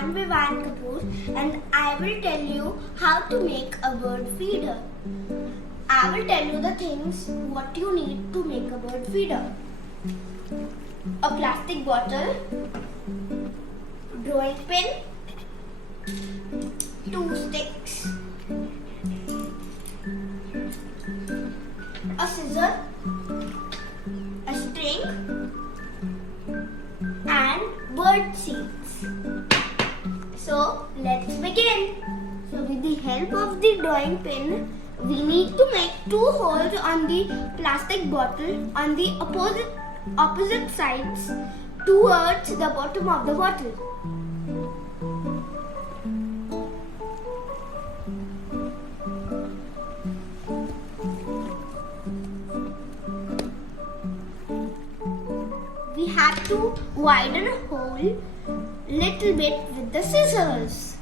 I'm Vivan Kapoor and I will tell you how to make a bird feeder. I will tell you the things what you need to make a bird feeder. A plastic bottle, drawing pin, 2 sticks, a scissor, a string and bird seeds. So let's begin. So with the help of the drawing pin, we need to make 2 holes on the plastic bottle on the opposite sides towards the bottom of the bottle. We have to widen a hole little bit with the scissors.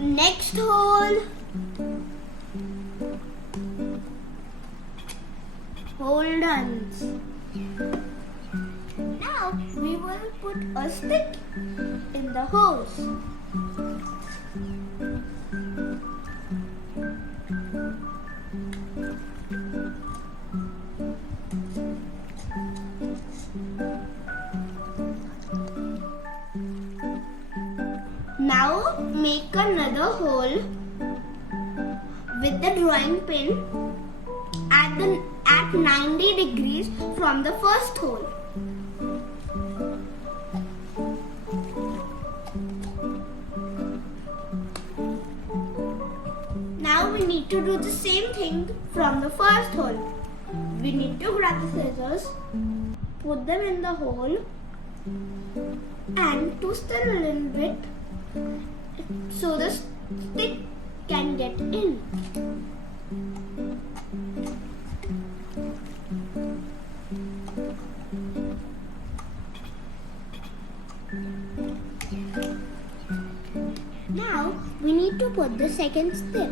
Next hole. Hole done. Now we will put a stick in the holes. Now make another hole with the drawing pin at 90 degrees from the first hole. Now we need to do the same thing from the first hole. We need to grab the scissors, put them in the hole and twist it a little bit so the stick can get in. Now we need to put the second stick.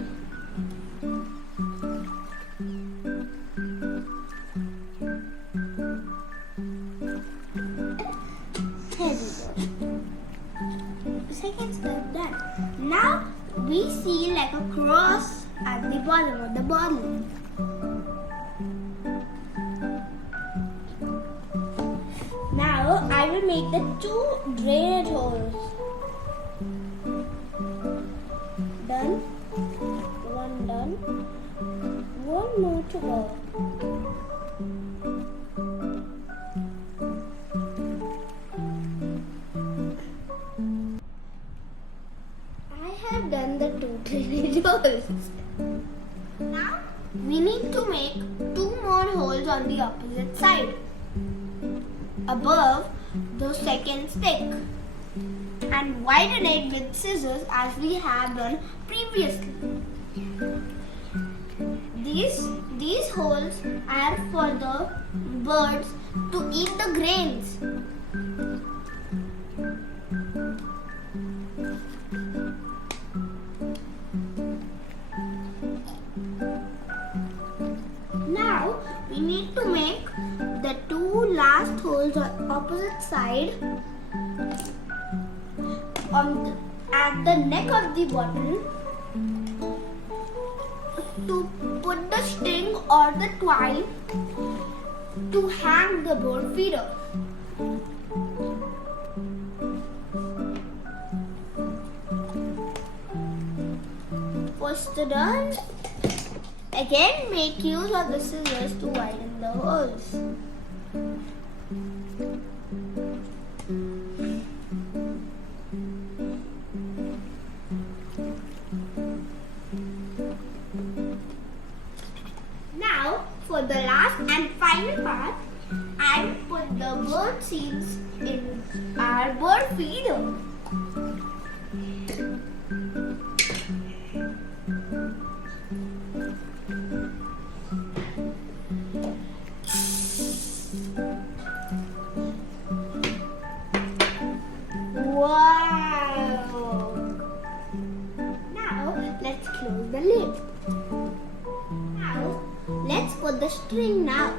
Here we go. Second step done. Now we see like a cross at the bottom of the bottle. Now I will make the 2 drainage holes. Done. One done. One more to go. I have done the 2 drainage holes. Now we need to make 2 more holes on the opposite side above the second stick and widen it with scissors as we have done previously. These holes are for the birds to eat the grains. Now we need to make the 2 last holes on opposite side at the neck of the bottle to put the string or the twine to hang the bird feeder. First done. Again make use of the scissors to widen the holes. Now for the last and final part, I will put the bird seeds in our bird feeder. doing now?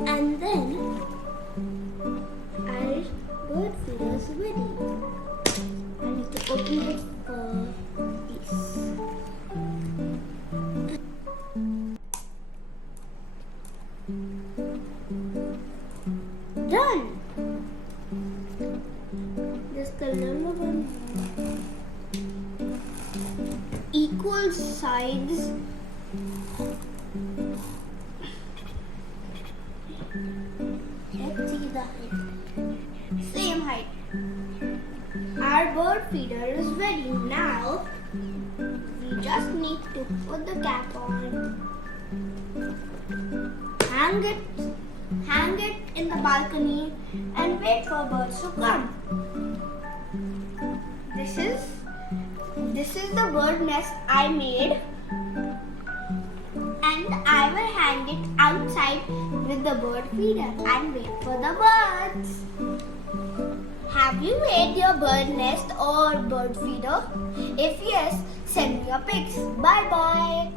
And then our bird feeder is ready. I need to open it for this. Done. Just the number one. Equal sides. Let's see the height. Same height. Our bird feeder is ready. Now we just need to put the cap on. Hang it in the balcony and wait for birds to come. This is the bird nest I made, and I will hang it outside with the bird feeder and wait for the birds. Have you made your bird nest or bird feeder? If yes, send me your pics. Bye bye.